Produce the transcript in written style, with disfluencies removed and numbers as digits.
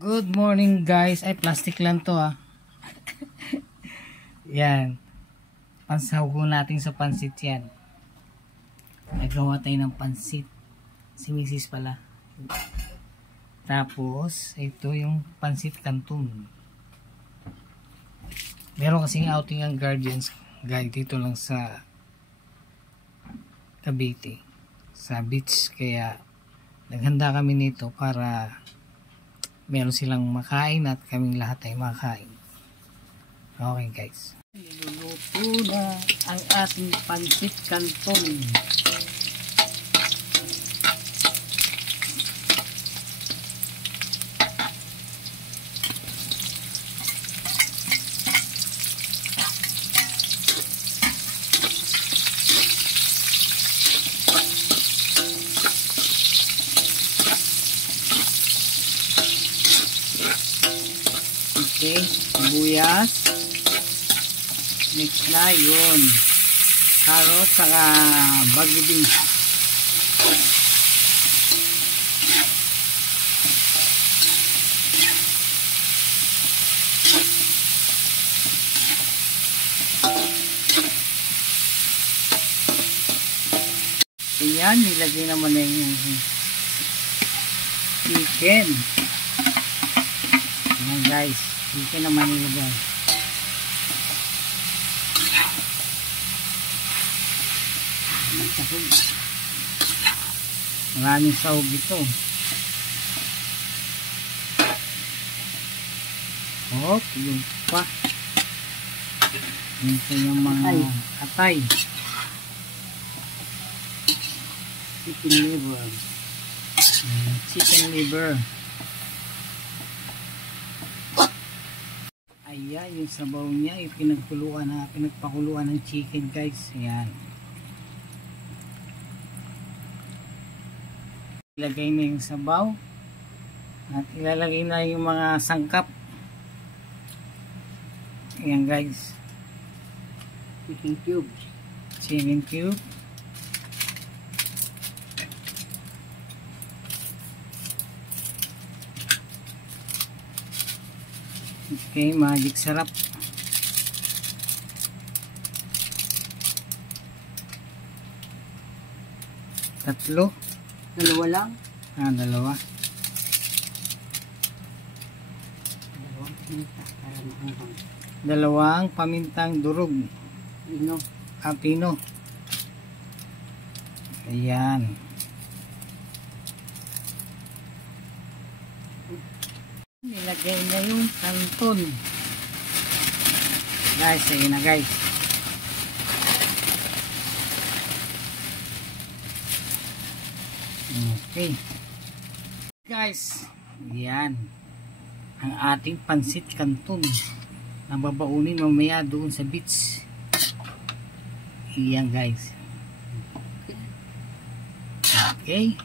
Good morning guys. Ay, plastic lang to Yan. Pansahugo natin sa pansit yan. Nagawa tayo ng pansit. Si Mrs. pala. Tapos, ito yung pansit canton. Meron kasing outing ang Guardians guys dito lang sa Cavite. Sa beach. Kaya, naghanda kami nito para meron silang makain at kaming lahat ay makain. Okay guys. Niluluto na ang ating pansit canton. Okay, sibuyas. Mix na yun. Carrot saka bagyo beans. Ayan, nilagay naman na yung chicken. Ayan guys, chicken naman nilagay. Maraming sahog ito. Hop, yung pa. Ito yung mga atay. Chicken liver. Chicken liver. Ayan, yung sabaw niya, yung pinagpakuluan ng chicken guys. Ayan. Ilagay na yung sabaw. At ilalagay na yung mga sangkap. Ayan guys. Chicken cube. Chicken cube. Okay, magic sarap. Tatlo. Dalawa lang? Dalawa. Dalawang pamintang durog. Pino. Pino. Ayan. Nilagay na yung canton. Guys, ayun na guys. Okay. Guys, yan. Ang ating pansit canton. Nababaunin mamaya doon sa beach. Iyan guys. Okay.